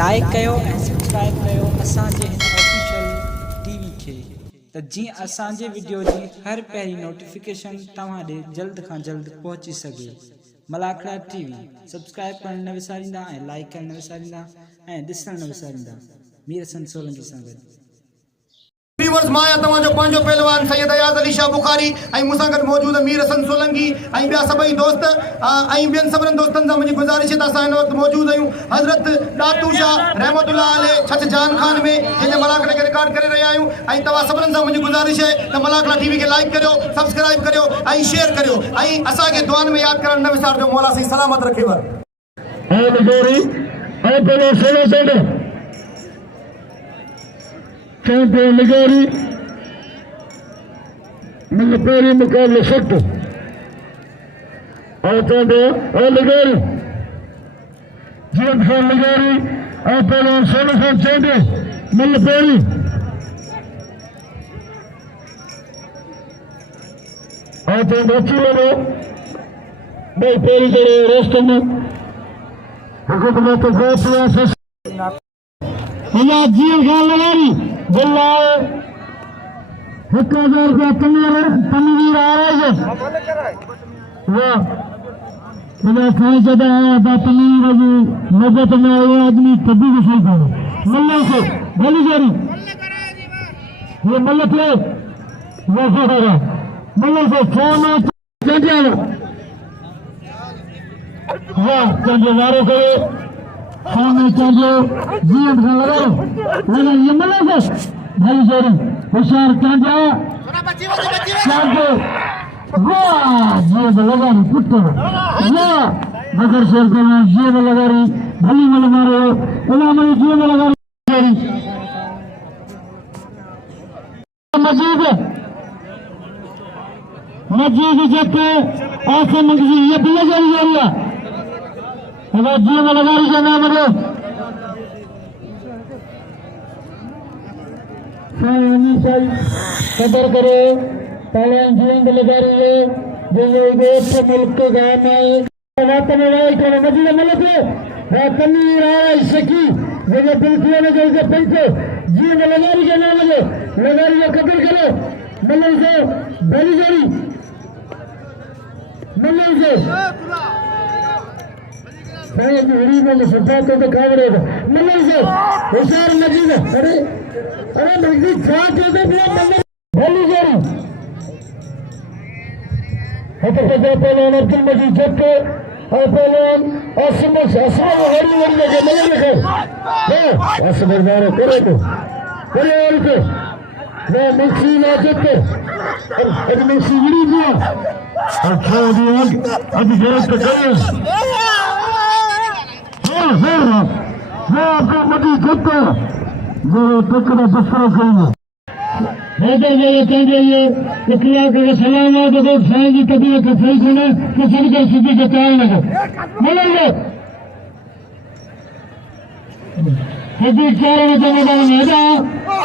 Like कयो ऐं subscribe कयो असांजे हिन ऑफिशियल टीवी खे त जीअं असांजे वीडियो जी हर पहिरीं नोटिफिकेशन तव्हां ॾे जल्द खां जल्द पहुची सघे। मलाखड़ा टीवी सब्सक्राइब करण न विसारींदा ऐं लाइक करण न विसारींदा ऐं ॾिसण न विसारींदा। मीर हसन सोलंकी सां गॾु व्यूअर्स माया तव्हांजो पंहिंजो पहलवान सैयद अयाज़ अली शाह बुखारी ऐं मूंसां गॾु मौजूद मीर हसन सोलंकी ऐं ॿिया सभई दोस्त ऐं ॿियनि सभिनी दोस्तनि सां मुंहिंजी गुज़ारिश आहे त असां हिन वक़्तु मौजूद आहियूं हज़रत दातू शाह रहमतुल्लाह अलैह छछ जान खान में जंहिंजे मलाखड़े खे रिकॉर्ड करे रहिया आहियूं ऐं तव्हां सभिनीनि सां मुंहिंजी गुज़ारिश आहे त मलाखड़ा टीवी खे लाइक करियो, सब्सक्राइब करियो ऐं शेयर करियो ऐं असांखे दुआनि में यादि करणु न विसारिजो। मौला साईं सलामत रखेव। चैंपियन निगारी मिलपेरी मुकाबले सख्त निगारी जीवन खान निगारी और पहलवान सोना खान चैंपियन मिलपेरी बच्ची लोगों भाई पेरी करे रास्ते में हुकूमत तो बहुत जीवन खान लगारी बिल्ला 1000 का तनवीर आ रहा है वाह बिना खाई जदा आया था तनवीर अभी नौबत में आया आदमी कभी भी सही करो मल्ला से भली जारी ये मल्ला थे वो होगा मल्ला से फोन चल जाएगा वाह चल वारो करो फोन चलो जीवन का लगा ये मल्ला से भली जारी होशियार कांजा वाह जीव लगारी पुत्र वाह मगर शेर करना जीव लगारी भली मल मारो इलाम जीव लगारी मजीद मजीद जब आंखें मंगी ये भी लगारी जारिया अगर जीव लगारी का नाम है कदर करो पहलवान जीवन लगा रही है जो ये मुल्क के गाँव में मजीद मलक है तनवीर आया सकी जो बिल्कुल ने जो पंचो जीवन लगारी के नाम है लगारी को कदर करो मल्ल से बड़ी जारी मल्ल से तो कावड़े मल्ल से होशियार मजीद अरे मस्जिद भली जारी पहलवान अब्दुल मजीद जट्टे और पहलवान असमर हरी वरी लगे मगर रखे असमर मारो करे तो करे और को ना मिक्सी ना जट्टे अब मिक्सी गिरी दिया और खा दिया अब जरूरत तो करे हाँ अब्दुल मजीद जट्टे जो टुकड़ा बसरा करेंगे ये इकला के सलाम है तो साईं की तबीयत सही सुने तो सबके सीधी जताए लगे बोलेंगे सीधी चारों में जमा डालेंगे जा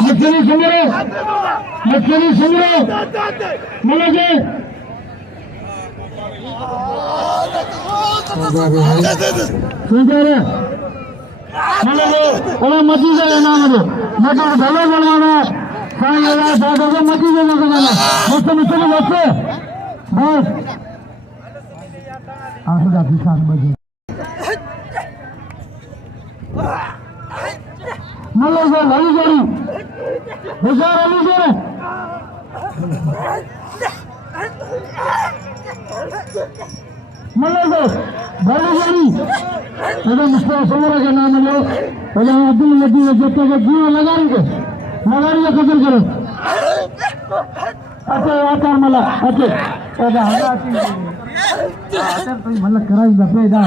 मछली सुमरो बोलेंगे सुनते अरे मजीद का नाम है मजीद भले बनवाना साईं अल्लाह दादा को मजीद में बनाना मुझसे चले बच्चे बस आखिर आखिर साथ बजे मल्ला से लड़ी जारी होशियार अली से मल्ला से बड़ी जारी अगर मुस्तफा समरा के नाम लो अगर अब्दुल मजीद जट्टे के जीव लगाएंगे लगारी का कदर करो अच्छा आकार मला अच्छा मला करायचं पेदा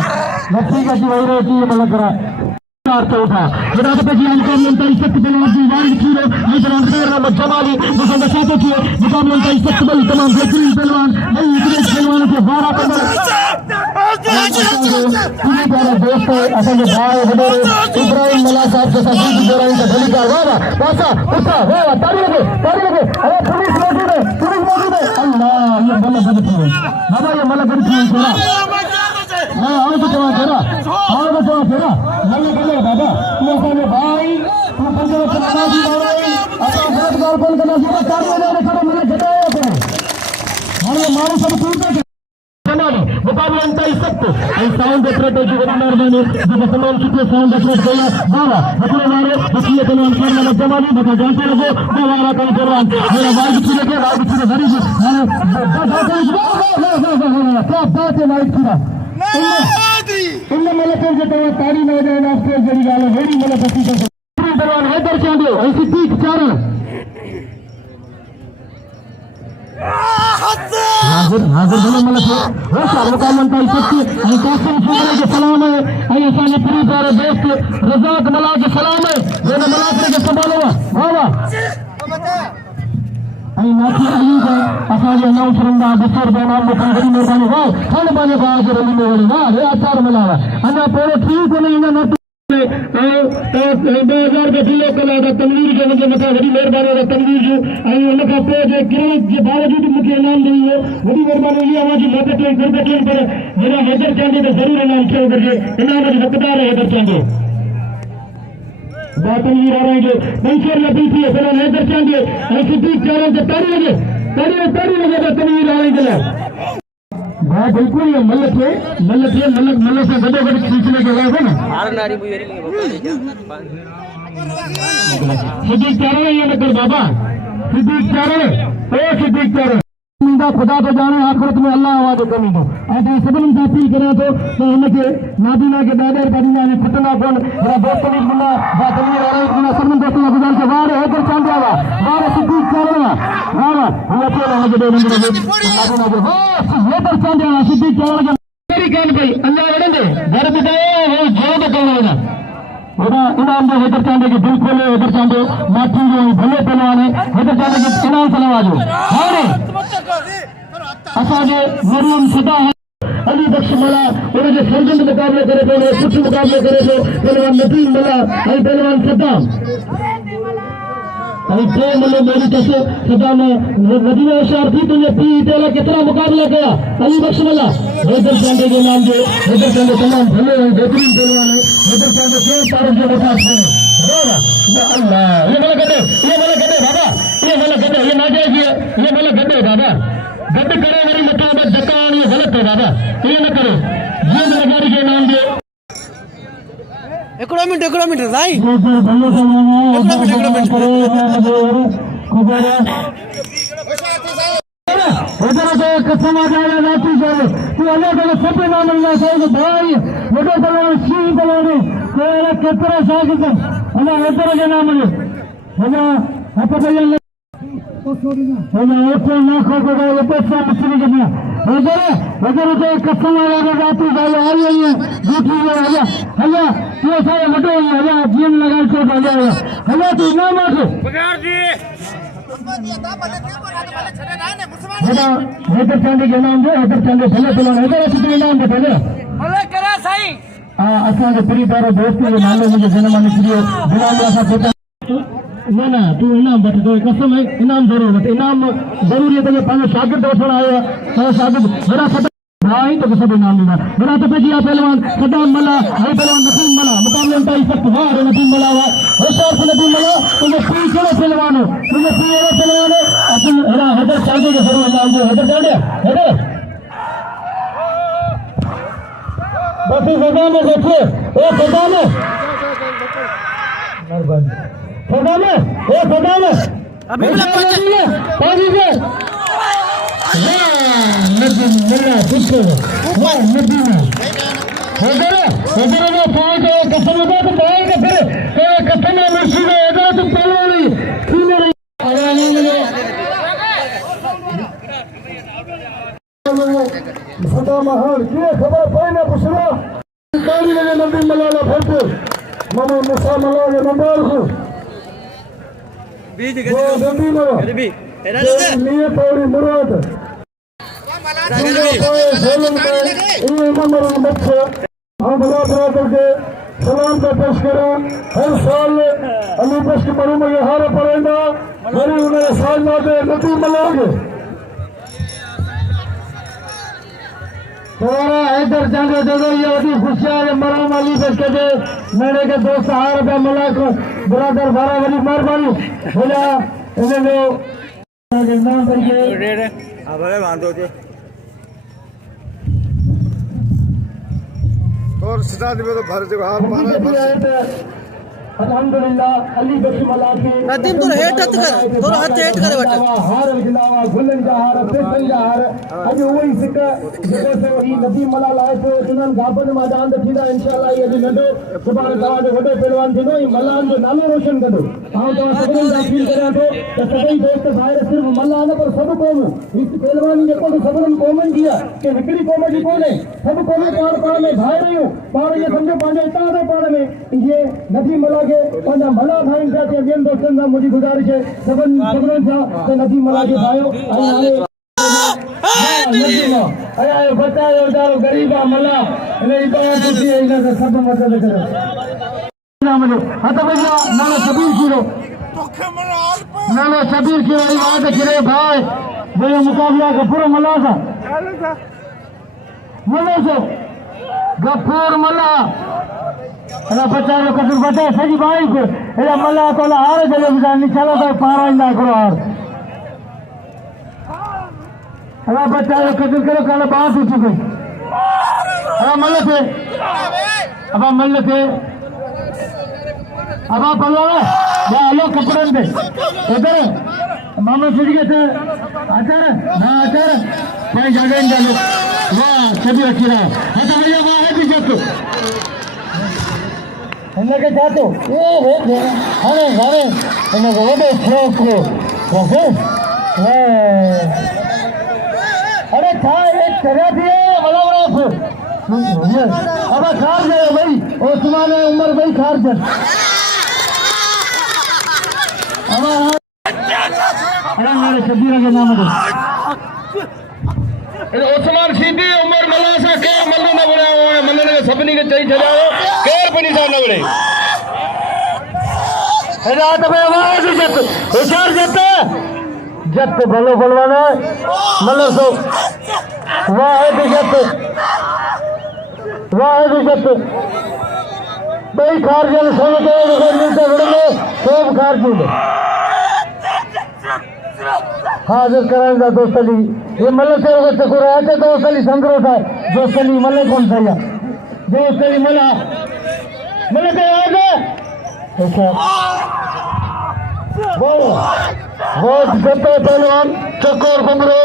लक्ष्मी का जी वैर होती मला करा अर्थ होता जनाबी हमको मिलता इस्तकबाल वारी खीरो मित्र खैर जमाली मुसंद साथों की मुकाबले का इस्तकबाल तमाम बेहतरीन पहलवान नई इतने पहलवानों के बारह दोस्त अपने भाई बड़े इब्राहिम मला साहब के साथ जोड़ाई का भली का वाह वासा उठा वाह ताली लगे अरे पुलिस मौजूद है अल्लाह ये मला बदत है बाबा ये मला बदत है मैं आओ तो जवाब तेरा मल्ले बल्ले बाबा तू असांजो भाई तू पंहिंजो समाजी भाई असां गलत ॻाल्हि कोन कंदासीं तारीअ ॾियण करे मल्ले जॾायो कोन हाणे माण्हू सभु टूटे मुकाबला इंतहाई सख्त ऐं साउंड ऑपरेटर जी वॾी महिरबानी जेको तमामु सुठो साउंड ऑपरेट कयो आहे वाह हिकिड़ो वारो वकील तमामु शर्म जमानी मथां जांचे लॻो ॿ वारा कई करवान हाणे वाइट थी लॻे वाइट थी वरी हाणे क्या बात है वाइट थी इन महिल जे तव्हां ताड़ी न वॼाइण स्टेज जहिड़ी ॻाल्हि आहे अहिड़ी महिल हक़ीक़त दरवान हैदर चांडियो ऐं सिद्दीक़ चारण हाज़िर भले मल थे होशियार मुकाबला इंतहाई सख्त ऐं कासिम फुकरे के सलाम है ऐं असांजे पूरे प्यारे दोस्त रज़ाक मला के सलाम है जंहिं मलाकरे खे संभालियो आहे वाह वाह ऐं नाथी अयूब असांजे अनाउंसरनि ॾांहुं बसर बैनाम मूंखां वॾी महिरबानी वाह खंड पंहिंजे भाउ खे रली में वरी वाह हे आचार मिलाव अञा पोइ थी कोन्हे इन न 2000 रुपया किलो कला तनवीर के मुझे मथा वही मेहरबानी तनवीर जो उन किरण के बावजूद मुझे इनाम दी हो वही मेहरबानी ये आवाज मदद पर मेरा हैदर चांदे तो जरूर इनाम थियो करके इनाम जो हकदार है हैदर चांदे बात तनवीर आ रहे जो मंसूर नबी थी फिर हैदर चांदे सिद्दीक चारण के तारी लगे तनवीर आ रही है हाँ बिल्कुल ये मल्ल से गदो गद खींचने के बाद है ना सिद्दीक चारण ये नगर बाबा सिद्दीक चारण खुदा तो जाने आखिरत में अल्लाह आवाज कमी दो ऐसा सभिनी से अपील करा तो उनके नाबीना के दादर बदीना में फटना कोन मेरा दोस्त भी मुन्ना बातनी आ रहा है सभिनी दोस्तों का गुजारिश है वारे हैदर चांदिया वारे सिद्दीक चारण वारे हम अच्छे लगे दो नंबर नाबीना के हैदर चांदिया सिद्दीक चारण के मेरी कान भाई अल्लाह वड़े घर बुधायो हो जो तो कहना इनाम दो हैदर चांदे के दिल खोले हैदर चांदे माथी जो भले पहलवान है हैदर चांदे के इनाम सलावाजो हाणे असांजे मरियम सदा अली बख्श मला उनके सरजंद मुकाबले करे थो कुछ मुकाबले करे थो पहलवान नदीम मला ऐं पहलवान सद्दाम ऐं टे मल्ले मेरी तस सद्दाम वधीक होशियार थी तुंहिंजे पीउ तेला केतिरा मुकाबला कया अली बख्श मला हैदर चांदे के नाम जो हैदर चांदे तमामु भले ऐं बेहतरीन पहलवान है हैदर चांदे केर तारीफ़ जो नथा थियनि अल्लाह ये मला गॾे बाबा ये नाजाइज़ ये मला गॾे बाबा गॾु करे वरी मथां बस धकान ये गलत है बाबा ये न करो ये मेरी के नाम दे एकड़ो मिनट भाई उधर से कसम आ जाएगा नाती करे तू अलग अलग सब नाम मिलना चाहिए भाई वडो पहलवान सी पहलवान कोई केतरा सागित अल्लाह उधर के नाम मिले अल्लाह आप भैया ओको नाखो को ये पैसा मछली करना उधर से कसम आ जाएगा नाती भाई आई है झूठी है अल्लाह तू सारे वडो है अल्लाह जीन लगा के आ जाएगा अल्लाह तू नाम आके बगाड़ जी हैदर चांदे के नाम दे हैदर चांदे भले पहलवान हैदर से नाम दे भले करा साईं असांजे प्री प्यारो दोस्त जो नालो मुझे जन्म निकिरियो बिना असां सोचा ना तू इनाम वठ तो कसम है इनाम जरूर वठ इनाम जरूरी है तो पंहिंजो शागिर्द वठण आयो आहे शागिर्द वड़ा भाई तो सब इनाम ॾींदा वड़ा तो जिया पहलवान सदाम मला है पहलवान नसीम मला मुकाबले इंतहाई सख्त वाह नसीम मला हुआ होशियार से नसीम मला तुझे पी कहिड़ो पहलवान हो तुझे पी अहिड़ो पहलवान हो अपन अहिड़ा हैदर चांदे जो ज़रूरु इनाम ॾियो हैदर चांदे हैदर बस सदाम देखिए ओ सदाम मेहरबानी सदाम ओ सदाम अभी पाजी से नदीम मुल्ला पुछो वाह नदीम हैदर वो पांच कसम दे तो भाई के फिर कसम मिर्ची में हैदर तो पहलवान ही सीने नहीं आवाज में सदा महल के खबर पाई ना पुछना ताली ने नदीम मलाला फोटो मामा मुसा मलाला नंबर को बीज नदीम गरीबी नियत और मुराद सलाम का पेश करा हर साल अली बख्श मरूम ये हार पड़ेगा मेरी उन्हें साल ना दे नदी मलाओगे थोड़ा इधर जाने दो ये अभी खुशियार मराम अली बच्चे के मेरे के दोस्त हार पे मलाक ब्रदर बारा वाली मेहरबानी बोला इन्हें जो नाम करके भले बांधो थे और सदा में तो भर जगह अल्हम्दुलिल्लाह अली बख्श मला के नदीम तोर हेठ हथ कर तोर हथ हेठ करे बटा हार गिलावा गुलन जा हार पेशन जा हार अज वही सिक जेको से ही नदीम मला लाए तो जिनन गाबन मैदान ते थींदा इंशाअल्लाह ये अज नंढो सुभाणे तवा जो वॾो पहलवान थींदो ई मल्लान जो नालो रोशन कंदो आऊं तो सभिनी जा फील करियां थो त सभई दोस्त भाइर सिर्फ मल्ला न पर सभु क़ौम इस पहलवानी जेको सभिनी क़ौमनि जी आहे कि हिकिड़ी क़ौम जी कोन्हे सभु क़ौम पाण में भाइर आहियूं पाण इहे सम्झो पंहिंजे इताद पाण में ये नदीम मला के पंहिंजा भला भाइनि सां ॿियनि दोस्तनि सां मुंहिंजी गुज़ारिश आहे सभिनी सां त नदीम मला के भाइयो ऐं हाणे बचायो वीचारो ग़रीब आहे मला हिन जी दवा सुठी आहे हिन खे सभु मदद कयो हथ बजा नालो शबीर कीरो नालो शबीर कीरो जी बात करे भाई जो मुकाबला गफूर मला सां मला से गफूर मला अरे बचारो कदर बचा सजी भाई को एला मला कोला हार जले बिजानी चलो तो पारा इंदा करो हार अरे बचारो कदर करो काला बात उठ गई अरे मल्ले से अब मल्ले से अब पलवा या लो कपड़न दे इधर मामा सुज गए थे आचार ना आचार कोई जगह डालो वाह सभी रखी रहा है तो भैया वाह है भी जतो इनके जातो ये अरे अरे इनको वो फ्रॉक को अरे था एक तरह भी बड़ा अब खार जाए भाई ओस्मान उमर भाई खार जन अरे मेरे शबीर के नाम ओस्मान सीधी उमर मला सा के मल्लो न बड़ा हुआ मल्लो ने सभनी के चई छड़ायो केर पनि सा न बड़े रात में आवाज जत होशियार जत जत भलो बलवाना मल्लो सो वाह जत भाई खार जल सोने तो मिलते बड़े सब खार चुके हाजिर कराएगा दोस्त अली ये मल्ल से को रहा था दोस्त अली संग्रह था दोस्त अली मल्ल कौन सा दोस्त अली मल्ला मल्ल के याद है अच्छा वो जत्ता पहलवान चकोर बमरो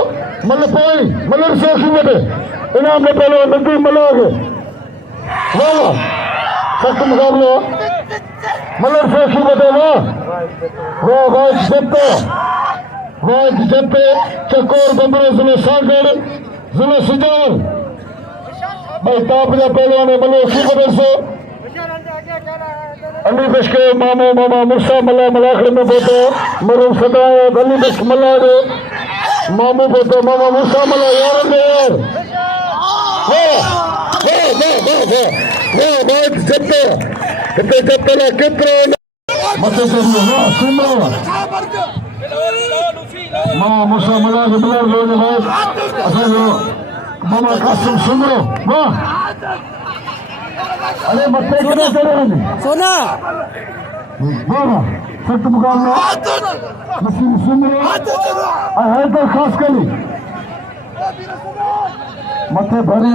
मल्ल पोई मल्ल से बेटे इनाम में पहलवान नदी मल्ल आगे वो सख्त मुकाबला मल्ल से बेटे वो भाई जत्ता वाज जत्ते चकोर बंबरे जिले सागर जिले सिजावर भाई तापजा पहलवान मलो सुबह से अली बशके मामा मुर्सा मला मलाखड़ में बोतो मरो सदाया अली बश मला रे मामू बोतो मामा मुर्सा मला यार दे यार वो वाज जत्ते जत्ते कितने मत करियो सुन लो मामा मुर्सा मला के बलर लोग भाई असलो मामा कासिम सुमरो वाह अरे मत्ते कितने चले सोना वाह सख्त मुकाबला कासिम सुमरो है तो खास कली मत्ते भरे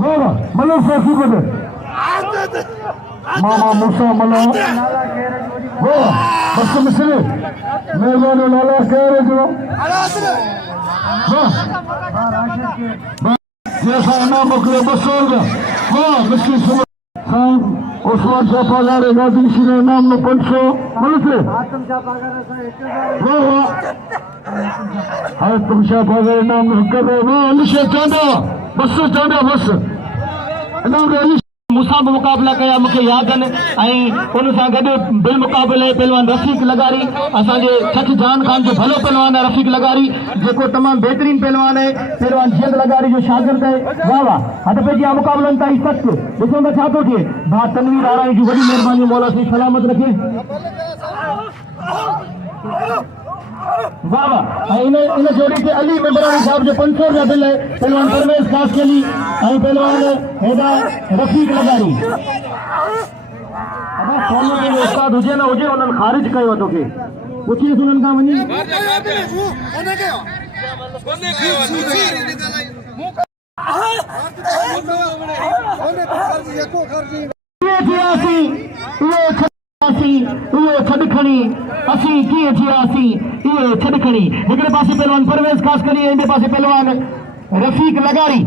वाह मलो साथी बने मामा मुर्सा मला बस मिसले मेहमान लाला कह रहे जो जैसा इनाम मुकले बस होगा हाँ मिसली सुबह ओस्मान शाह पागारे नाज़िम शीरे इनाम में 500 मिलते हाँ तुम शाह पागारे इनाम में कर रहे हो अलीशे चांदा बस इनाम अली मुसा मुकाबला कया मुझे याद आहिनि ऐं उन सां गॾु बिल मुक़ाबले पहलवान रफ़ीक लगारी असांजे छठ जान खान जो भलो पहलवान आहे रफ़ीक लगारी जेको तमामु बहितरीन पहलवान आहे पहलवान जियद लगारी जो शागिर्द आहे वाह वाह हथ पेजी आहे मुक़ाबलनि ताईं सच ॾिसो त छा थो थिए भा तनवीर आराई जी वॾी महिरबानी मौला साईं सलामत रखे वाह वाह इन जोड़ी के अली मेंबरानी साहब जो 500 रुपया बिल है पहलवान परवेज खास के लिए पहलवान हेदा रफीक लगारी उस्ताद हुजे न हुजे उन्हनि ख़ारिज कयो तोखे पुछी उन्हनि खां वञी असीं कीअं थियासीं इहो छॾ खणी हिकिड़े पासे पहलवान परवेज खास करी ॿिए पासे पहलवान रफ़ीक लगारी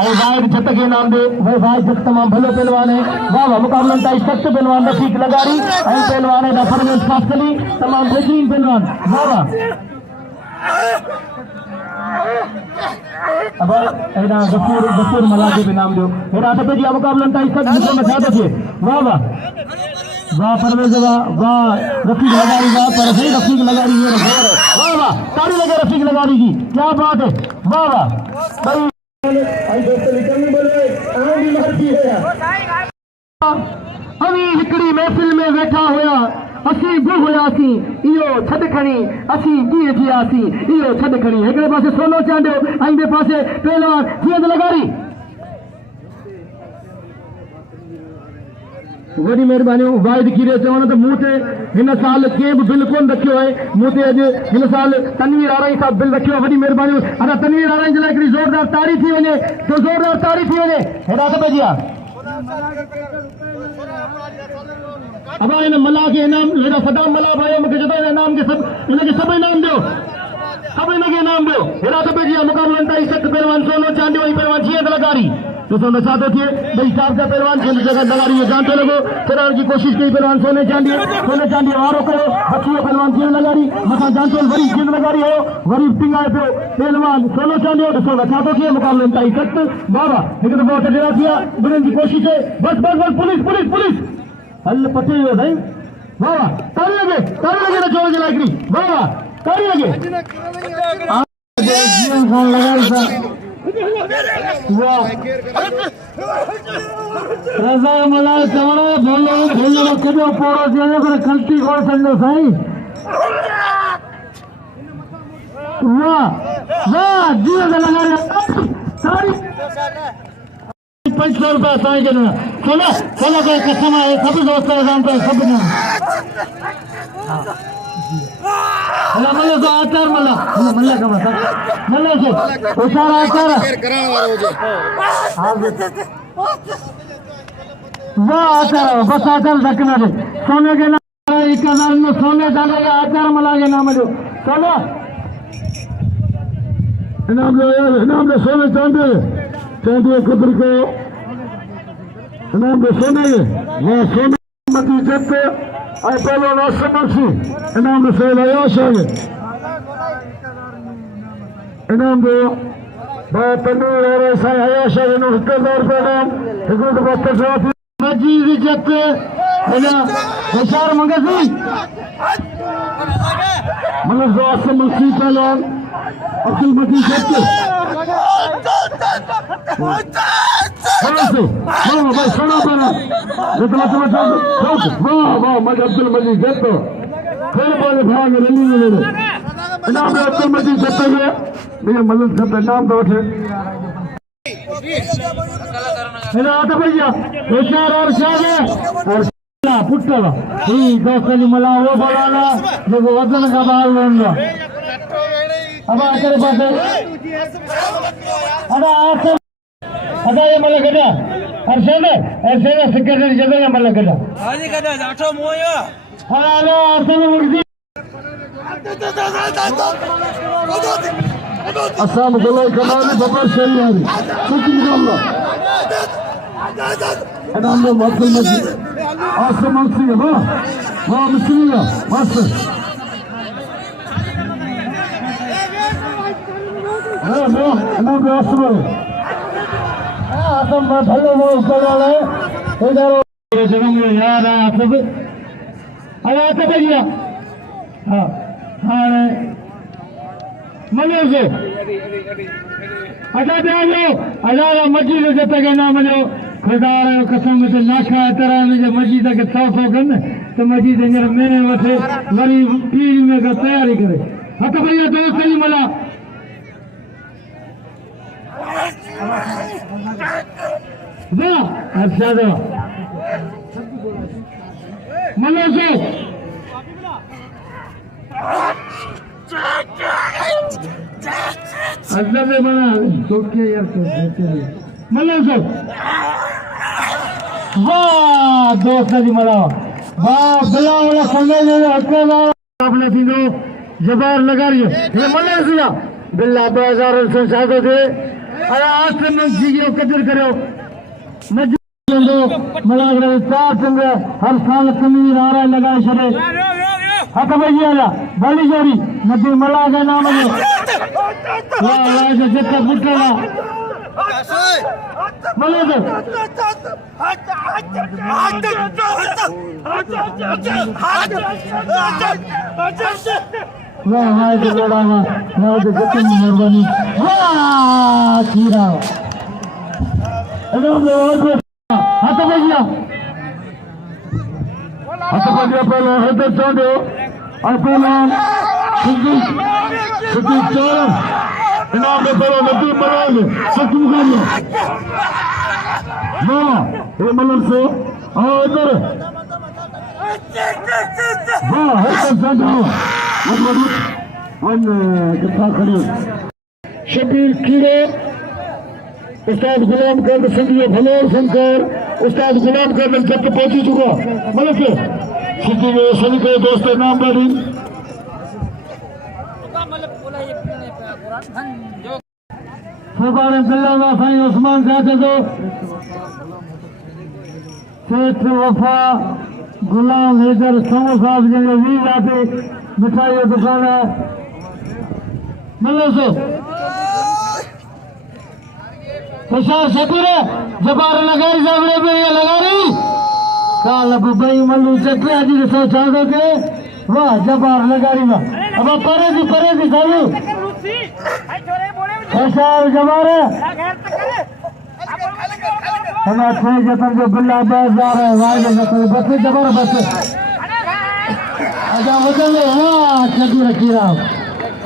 वाहिद जत के नाम दे वो वाहिद जत तमाम भलो पहलवान है वाह वाह मुकाबलन ताई सख्त पहलवान रफ़ीक लगारी पहलवान है परवेज खास करी तमाम बेहतरीन पहलवान वाह वाह अब एना गफूर मलाजे पे नाम दो मेरा तो जी मुकाबलन ताई सख्त जिसमें मैं चाहता थे वाह वाह वाह परवेज वाह रफ़ीक लगारी वाह पर सही रफ़ीक लगारी ये वाह वाह ताली लगे रफ़ीक लगारी की क्या बात है वाह वाह भाई अभी हिकड़ी महफिल में वेठा हुआ असीं बि हुआसीं इहो छॾ खणी असीं कीअं थियासीं इहो छॾ खणी हिकिड़े पासे सोनो चांडियो ऐं ॿिए पासे पहलवान जीअं लगारी वॾी महिरबानी वाहिद खीरे चवण त मूं ते हिन साल कंहिं बि बिल कोन रखियो आहे मूं ते अॼु हिन साल तनवीर आराई साहब बिल रखियो आहे वॾी महिरबानी अञा तनवीर आराई जे लाइ हिकिड़ी ज़ोरदार ताड़ी थी वञे तो ज़ोरदार ताड़ी थी वञे हेॾा त पइजी आहे अब इन मला के इनाम हेॾा सदाम मला भाई मूंखे चयो इनाम के इनखे सभु इनाम ॾियो सभु इनखे इनाम ॾियो हेॾा त पइजी आहे मुकाबलनि ताईं सख़्तु पहलवान सोनो चांडियो ऐं पहलवान जीअं लगारी तो सोने छा थो थिए ॿई स्टाफ जा पहलवान जिन जगह लगारी जो जान थो लॻो छॾण जी कोशिशि कई पहलवान सोने चांडी वारो कयो बचियो पहलवान जीअं लगारी मथां जांचोल वरी जीअं लगारी हो वरी टिंगाए पियो पहलवान सोनो चांडियो ॾिसो छा थो थिए मुकाबलनि ताईं सख़्तु बाबा हिकु दफ़ो टेड़ा थी आहे ॿिन्हिनि जी कोशिशि है बस बस बस पुलिस पुलिस पुलिस हल पटे वियो साईं वाह वाह ताड़ी लॻे न चवण जे लाइ हिकिड़ी वाह वाह ताड़ी लॻे जीअं खां लगाई रज़ा मला चवण भलो भलो केॾो पोड़ो थी वञे पर कल्टी कोन संदो साईं वाह वाह जीअं त लगारे 500 रुपया साईं के सोना सोना कोई कसम है सभी दोस्त जानते हैं सब मला मला जो आचार मला मला का बता मला से उसार आचार करण वारो हुजे वाह आचार बस आचार रखना दे सोने के नाम 1000 में सोने डाले आचार मला के नाम दो सोना इनाम दे सोने चांदी कुदर को इनाम दे सोने वाह सोने मती जत आई पहलो ना समझी इनाम दे सोने आयाश है इनाम दे बा तनवीर और साईं आयाश है नो 1000 रुपया नाम हिकु दफ़ो तजवाब मजीद जत हेना होशियार मंगसी मतलब जो असम मसी पहलवान अब्दुल मजीद जत भाई सुनो वाह वाह मज अब्दुल मजीद जत फिर बोले भाग रली में इनाम अब्दुल मजीद जत है मेरे मदद सब इनाम तो उठे हेलो आता भैया होशियार और शाह और पुट्टा ही दोस्तनी मला वो बोलाना जो वजन का बाल लेंगे अब आकर पास अदा ये मला गदा ऐसे ना सेक्रेटरी जगह मला गदा हाजी गदा जाठो मोयो हेलो अर्सन मुर्दी असम गलाई कमाली बबर शरीयारी कुछ निकालना इनाम दो अब्दुल मजीद आसम मंसी वाह मिस्रिया मास्टर इनाम दो आसम आसम भलो वो करा है इधर जगह में यार सब अरे आते भैया हां हां मनो से अदा दे लो अदा मस्जिद जते के नाम जो खुदा कसम से नाखा तरह में जो मस्जिद के 100 कन तो मस्जिद अंदर मैंने वठे वरी पीर में का तैयारी करे हथ भैया दोस्त नहीं मला जा अच्छा दो मलो से अल्लाह ने बना तो क्या यार तो मलो से वाह दोस्त जी मला वाह बिला वाला समय में अकेला आपने तीनों जबार लगा रही है ये मले से बिल्ला 2000 संसादो थे अरे आज से मन जीयो कदर करो मस्जिद मला चार चंद्र हर साल कमी नारा लगा छड़े हथ भैया बड़ी जोड़ी नदी मला के नाम में वाह वाह जो जितना बुटेला मले दे वाह वाह जो बड़ा वाह जो कितनी मेहरबानी वाह खीरा हाथ भैया पहले हैदर चांदो और पहले सिद्धि चोर इनाम में पहले नदी मलाल सत्य मुकाबले वाह ये मलर से आओ इधर वाह हैदर चांदो वन कितना खड़ी शबीर कीड़े उस्ताद गुलाम कर्द संघीय भलोर शंकर उस्ताद गुलाम कर्द तक पहुंची चुका मतलब सिद्धि में सभी के दोस्त नाम बारी सरकार सल्लल्लाहु साईं उस्मान साहब जो सेठ वफा गुलाम हैदर समो साहब जो वीर आते मिठाई दुकान है मतलब से प्रसाद शकूर जबार लगारी साहब ने भी ये लगा रही काल बुबई मल्लू चक्र जी सो चादो के वाह जबार लगारी वाह अब परे दी सालू ऐसा जबार हम अच्छे जतन जो बिल्ला बाजार है वाह जो बस जबार बस आजा वजन हां चली रखी राम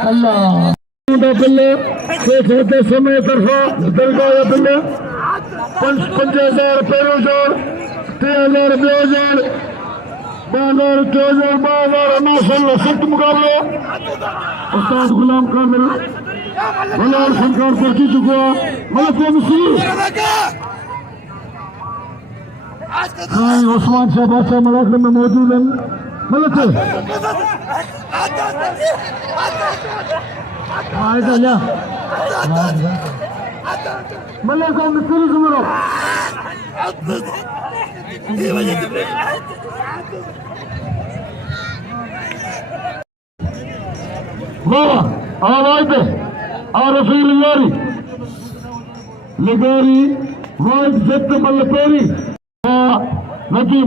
अल्लाह बिल्ले शेख होते समय तरफा दरगाह बिल्ले 5000 पैरो जोड़ 3000 ॿियो जोड़ 2000 2000 सख्त मुकाबलो उस्ताद गुलाम कामिल भलोर शंकर पहुंची चुका मलक मसीह हाँ उस्मान साहब बादशाह मलक में मौजूद हैं मलक आएगा जा मलक को मिस्त्री सुमरो वाह आवाज दे और रफील लगारी वाज जत मल पेरी नदी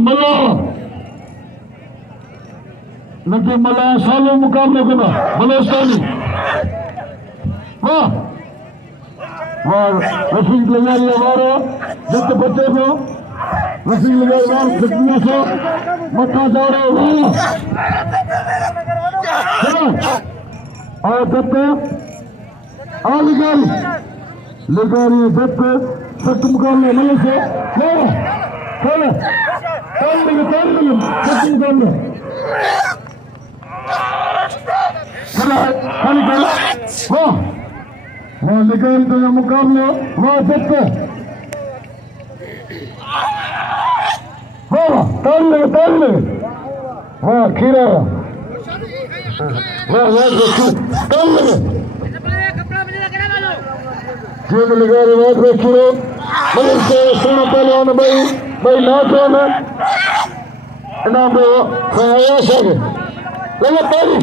मला सालों मुकाबले को ना बलोस्तानी वाह वाह रफील लगारी हमारा जत बच्चे को रफील लगारी कितना सो मक्का दौड़े और जत लगारी जत सख्त मुकाबले मल से खोले सख्त मुकाबले वाह लगारी तो मुकाबले वाह जत वाह ताल ले वाह खीरा वाह ताल ले जेब लगारी वाद में खीरो मगर से सोना पहलवान भाई नाचो ने इनाम दो आया सके लगा ताली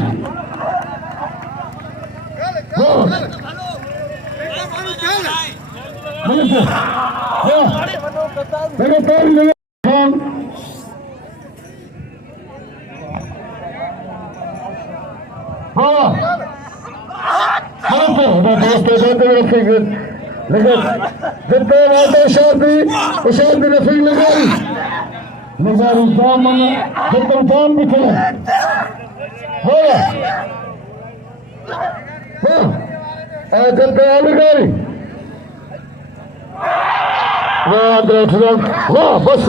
लगा ताली हाँ दोस्तों लेकिन जितने वाले शांति रफीक लगारी जाम जितने जाम दिखे हो जितने लगारी वाह बस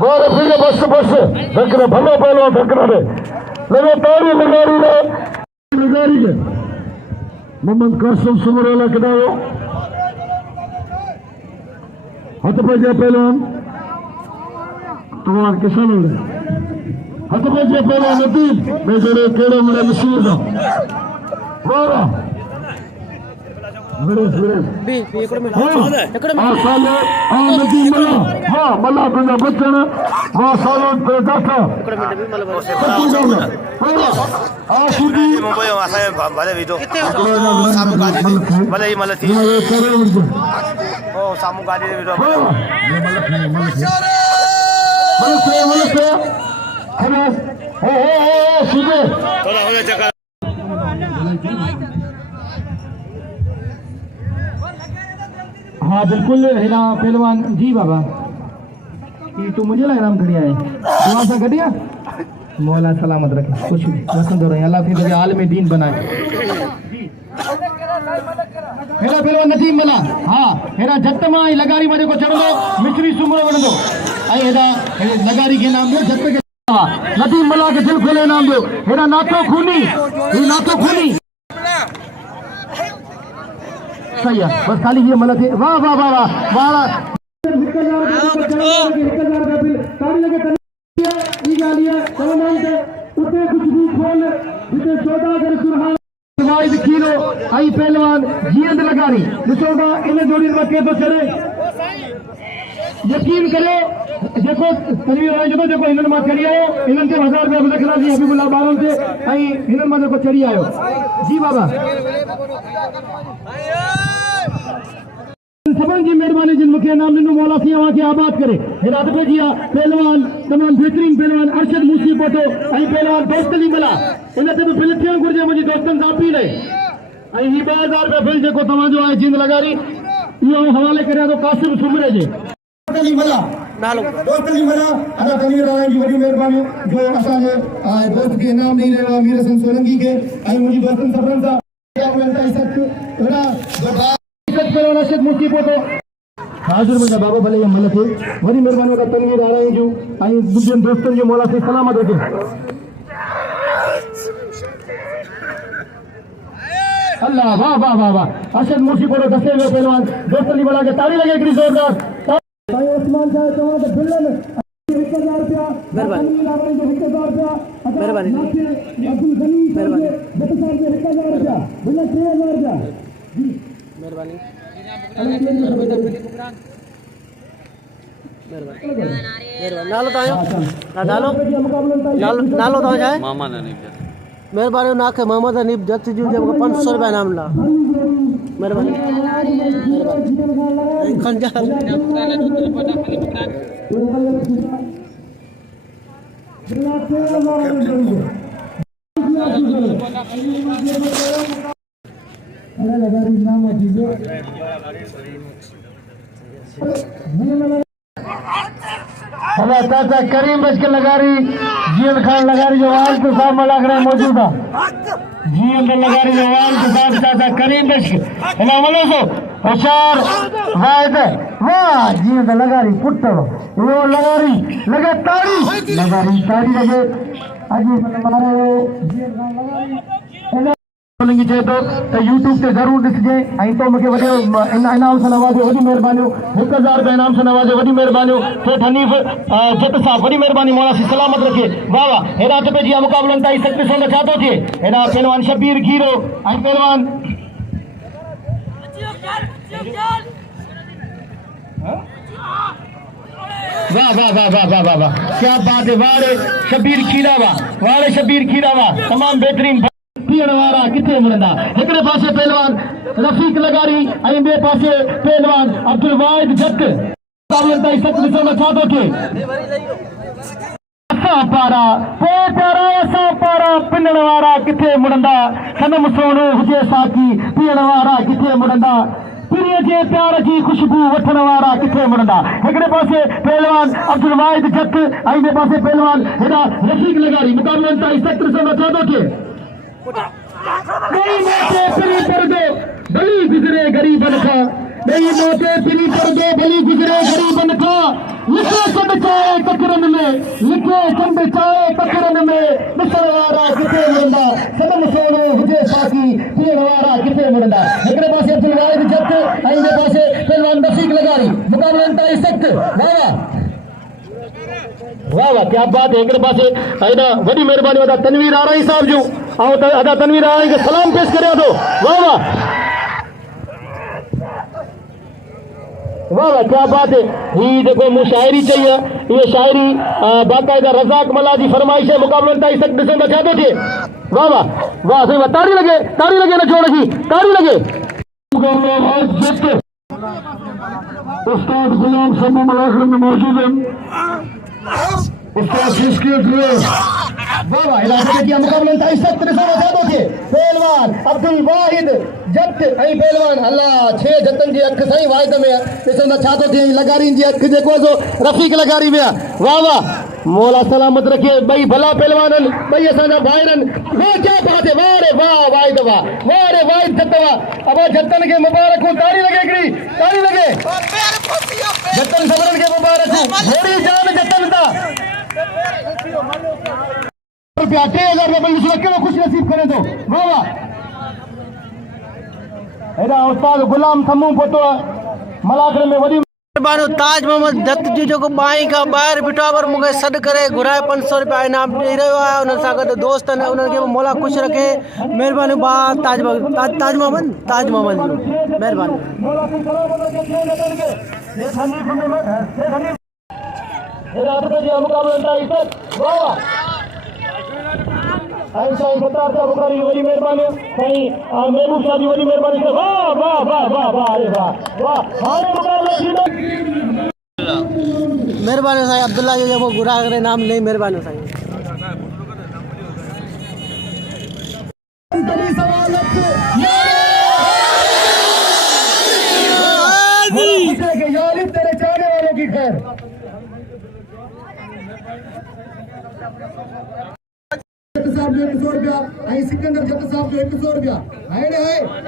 वाह रफीक बस धक्करे भलो पहलो धक्करे लगातार लगारी के मोहम्मद कासिम सुमरेला किनारो हथ पे जे पहलवान तमाम किसान हथ पे जे पहलवान नतीब मेजरे केड़े मेरे मशहूर दा वाह मेरे बी एकड़ में साले नतीब मल्ला हां मल्ला बंदा बचन वाह साले पे जाता एकड़ में भी मल्ला सूदी मुंबई वासा भले वीडियो भले ही मतलब थी ओ सामू गाड़ी दे वीडियो सीधे थोड़ा हो जा चक्कर हाँ बिल्कुल हिना पहलवान जी बाबा ये तो मुझे लग रहा खड़ी आए वहाँ से घटिया मौला सलामत रखे कुछ पसंद हो रहे हैं अल्लाह फिर तुझे आलम दीन बनाए हेरा पहलवान नदीम मला हाँ हेरा जट मां लगारी मजे को चढ़ो मिश्री सुमरो बन दो आई हेरा लगारी के नाम दो जट के नदीम मला के दिल खोले नाम दो हेरा नाथो खूनी ये नाथो खूनी सही है बस खाली ये मतलब वाह वाह वाह वाह वाह आई पहलवान जीअं लगारी ॾिसोगा इन जोड़ी में के तो चढ़े यकीन करो जेको तनवीर भाई जेको हिननि मां चढ़ी आयो इन्हनि खे 1000 रुपया लिखंदासीं हबीबुल्लाह ॿारनि ते ऐं हिननि मां जेको चढ़ी आयो जी बाबा सभिनी जी महिरबानी जिन मूंखे इनाम ॾिनो मौला साईं अव्हां खे आबाद करे हिदायत भेजी आहे पहलवान तमामु बहितरीन पहलवान अरशद मूसी पोटो ऐं पहलवान दोस्त अली मला इन ते बि फिल थियणु घुरिजे मुंहिंजी दोस्तनि सां अपील आहे ऐं ही 2000 रुपया फिल जेको तव्हांजो आहे जींद लगारी इहो हवाले करियां थो कासिम सुमरे जे दोस्त अली मला अदा तनवीर राणा जी वॾी महिरबानी जो असांजे दोस्त खे इनाम ॾेई रहियो आहे मीर हसन सोलंकी खे ऐं मुंहिंजी दोस्तनि सभिनीनि सां अरशद मूसी पोटो हाज़िर मुंहिंजा बाबा भले अमल थे वरी महिरबानी का तनवीर राणा जूं ऐं दूसरे दोस्तनि जो मौला साईं सलामत रखे अल्लाह वाह वाह वाह वाह अरशद मूसी पोटो दसे हुए पहलवान दोस्त अली मला के ताली लगे हिकिड़ी ज़ोरदार भाई उस्मान साहब तव्हां त बिलन 1000 रुपया महिरबानी 1000 रुपया महिरबानी अब्दुल गनी महिरबानी 1000 रुपया बिल 3000 रुपया जी महिरबानी नालो नालो तो जाए मोहम्मद हनीफ महिरबानी नाखे मोहम्मद हनीफ जत जी 500 रुपया नाम ला महिरबानी खंजा हमारा चाचा करीम बच के लगारी जीएन खान लगारी जो वाल के साथ में लग रहे मौजूद है जीएन लगारी जो वाल के साथ चाचा करीम बच के होशियार वायद वाह जीएन लगारी पुट्टो वो लगारी लगे ताड़ी लगारी ताड़ी लगे आज हमारे जीएन खान लगारी बोलेंगे चाहे तो यूट्यूब से जरूर ॾिसजे ऐं तो मूंखे वॾे इनाम सां नवाज़ो वॾी महिरबानियूं 1000 रुपया इनाम सां नवाज़ो वॾी महिरबानियूं सेठ हनीफ जट साहब वॾी महिरबानी मौला साईं सलामत रखे वाह वाह हेॾा त जी मुक़ाबलनि ताईं सच ॾिसो त छा थो थिए हेॾा पहलवान शबीर खीरो ऐं पहलवान वाह वाह वाह वाह वाह वाह वाह क्या बात है वाह शबीर खीरा वाह शबीर खीरा वाह तमामु बहितरीन वारा किथे मिलंदा हिकिड़े पासे पहलवान रफीक लगारी ऐं ॿिए पासे पहलवान अब्दुल वाहिद जट मुक़ाबलनि ताईं सच ॾिसो त छा थो थिए असां पारा पिनण वारा किथे मुड़ंदा सनम सोनो हुजे साकी पीअण वारा किथे मुड़ंदा पिरीअ जे प्यार जी खुशबू वठण वारा किथे मुड़ंदा। हिकिड़े पासे पहलवान अब्दुल वाहिद जट ऐं ॿिए पासे पहलवान हेॾा रफ़ीक लगारी मुक़ाबलनि ताईं सख़्तु ॾिसंदा छा थो थिए। भली गुज़रे ग़रीबनि खां ॾेई मोटे पिरी परदो भली गुज़रे ग़रीबनि खां लिखे चंड चाहे ककरनि में लिखे चंड चाहे ककरनि में ॾिसण वारा किथे मुड़ंदा सदन सोनो हुजे साथी पीअण वारा किथे मुड़ंदा। हिकिड़े पासे अब्दुल वाहिद जट ऐं ॿिए पासे पहलवान रफ़ीक लगारी मुक़ाबलनि ताईं सख़्तु। वाह वाह क्या बात है। हिकिड़े पासे हेॾा वॾी महिरबानी अदा तनवीर आराई साहिब जूं ऐं अदा तनवीर आराई खे सलाम पेश करियां थो। वाह वाह वाह वाह क्या बात है। हीअ जेको मूं शाइरी चई आहे इहा शाइरी बाक़ाइदा रज़ाक मला जी फरमाइश आहे मुक़ाबलनि ताईं सख़्तु ॾिसंदा छा थो थिए। वाह वाह वाह साईं वाह ताड़ी लॻे न छोड़ की ताड़ी लॻे। उस्ताद गुलाम समूह मलाखड़ में मौजूद हैं। उस्ताद वाह वाह इलाके की मुक़ाबलनि ताईं सख़्तु ॾिसंदा छा थो थिए। पहलवान अब्दुल वाहिद जट ऐं पहलवान अल्लाह 6 जतनि जी अखि साईं वाहिद में ॾिसंदा छा थो थिए। लगारीनि जी अखि जेको सो रफ़ीक लगारी में आहे। वाह वाह मौला सलामत रखे ॿई भला पहलवान आहिनि ॿई असांजा भाइर आहिनि। वाह क्या बात है। वाह रे वाह वाहिद वाह वाह रे वाहिद जट वाह अब जतन खे मुबारकूं ताड़ी लॻे हिकिड़ी ताड़ी लॻे जतन सभिनीनि खे मुबारकूं थोरी जान जतन था रुपया 3000 रुपया कहिड़ो ख़ुशि नसीब करे थो। वाह वाह हेॾा उस्ताद गुलाम समूह पहुतो आहे मलाखड़ में वॾी महिरबानी ताज मोहम्मद जत जी जेको ॿाहीं खां ॿाहिरि बीठो आहे पर मूंखे सॾु करे घुराए 500 रुपया इनाम ॾेई रहियो आहे। उन सां गॾु दोस्त आहिनि उन्हनि खे बि मौला ख़ुशि रखे। महिरबानी ताज मोहम्मद जी महिरबानी। वॾी महिरबानी साईं महबूब शाह जी वॾी महिरबानी। वाह वाह वाह वाह वाह अरे वाह वाह हाणे मुक़ाबलो थींदो। महिरबानी साईं अब्दुल्ला जो जेको घुरा करे नाम ले महिरबानी साईं। तेरे चाहने वालों की खैर साहब जो 100 रुपया सिकंदर जट साहब जो 100 रुपया है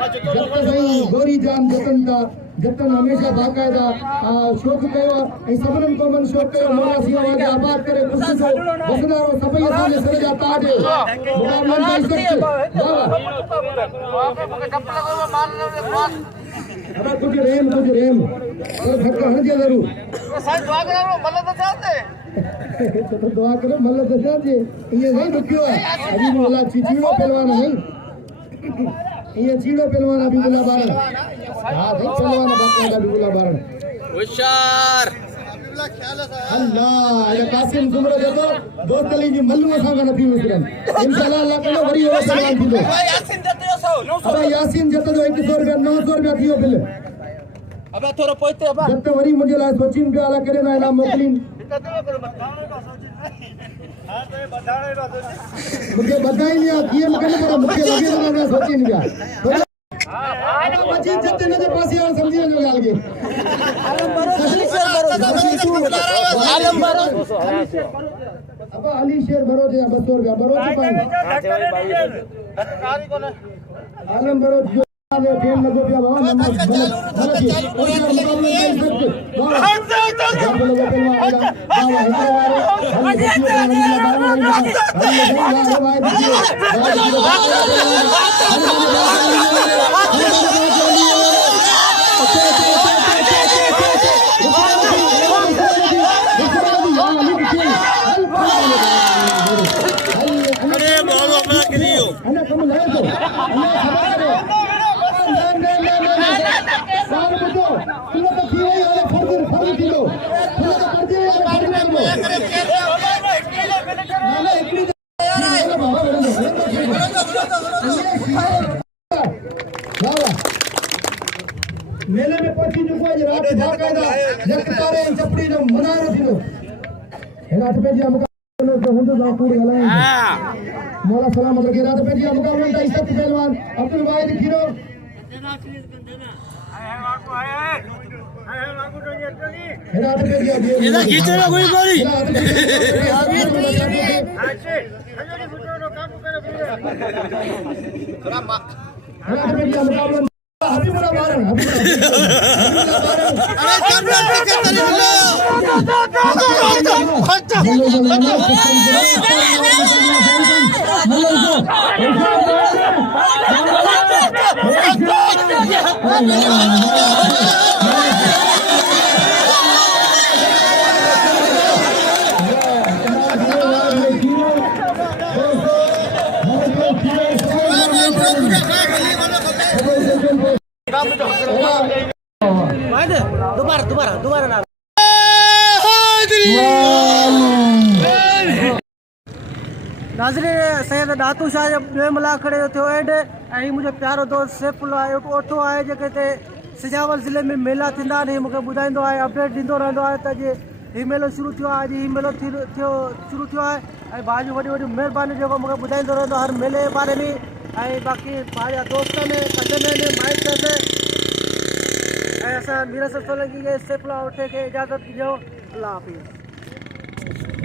जत साईं गोरी जान जतन था जतन हमेशा बाकायदा शौक़ कयो सभिनीनि क़ौमनि शौक़ कयो। मौला सिंह वागे आबाद करे ख़ुशी सो वसंदा रहो सभई असांजे सिर जा ताज मुक़ाबलनि ताईं सख़्तु। अब कुछ रेम और धक्का हणजे ज़रूर तो दुआ करो मल्ल दशा जे ये नहीं रुकियो है अभी बोला चीचीड़ो पहलवान नहीं ये चीड़ो पहलवान अभी बोला बारन हां नहीं पहलवान बाकायदा अभी बोला बारन होशियार अल्लाह ये कासिम जुमरा देखो दोस्त अली जी मल्लू असा का नबी मुस्लिम इंशाल्लाह अल्लाह करे वरी हो पहलवान थींदो। अब यासीन जत जो 100 रुपया 900 रुपया थियो बिल अब थोरो पोइते अब जत वरी मुझे ला सोचिन पिया अला करे ना इनाम मोकलिन मुझे बताई लिया किए मकने पर मुझे लगे ना मैं सोची नहीं गया बची जते ने पासी आ समझी जो गाल के आलम भरो अब अली शेर भरो जे 200 रुपया भरो आलम भरो ने फेम लगो पिया बाबा नंबर गलत मेले में पहुंची चुको है रात बाकायदा जगतारे चपड़ी जो मनारो थींदो रात पे जी मुकाबलो तो हुंदो जा पूरी हलाए मौला सलामत रखे। रात पे जी मुकाबलो ताईं सत पहलवान अब्दुल वाहिद खीरो नाज़रीन सैयद दातू शाह जो ॿियो मला खड़े थियो एड ऐं मुंहिंजो प्यारो दोस्त सैफुल्ला आहे ओठो आहे जेके हिते सिजावर ज़िले में मेला थींदा आहिनि मूंखे ॿुधाईंदो आहे अपडेट ॾींदो रहंदो आहे त अॼु हीउ मेलो शुरू थियो आहे अॼु हीउ मेलो शुरू थियो आहे ऐं भाउ जी वॾी वॾी महिरबानी जेको मूंखे ॿुधाईंदो रहंदो हर मेले जे बारे में ऐं बाक़ी भाउ जा दोस्त आहिनि कज़न आहिनि माइट आहिनि ऐं असां मीर सोलंकी खे सैफुल्ला ओठे खे इजाज़त ॾियो अल्लाह हाफ़िज़।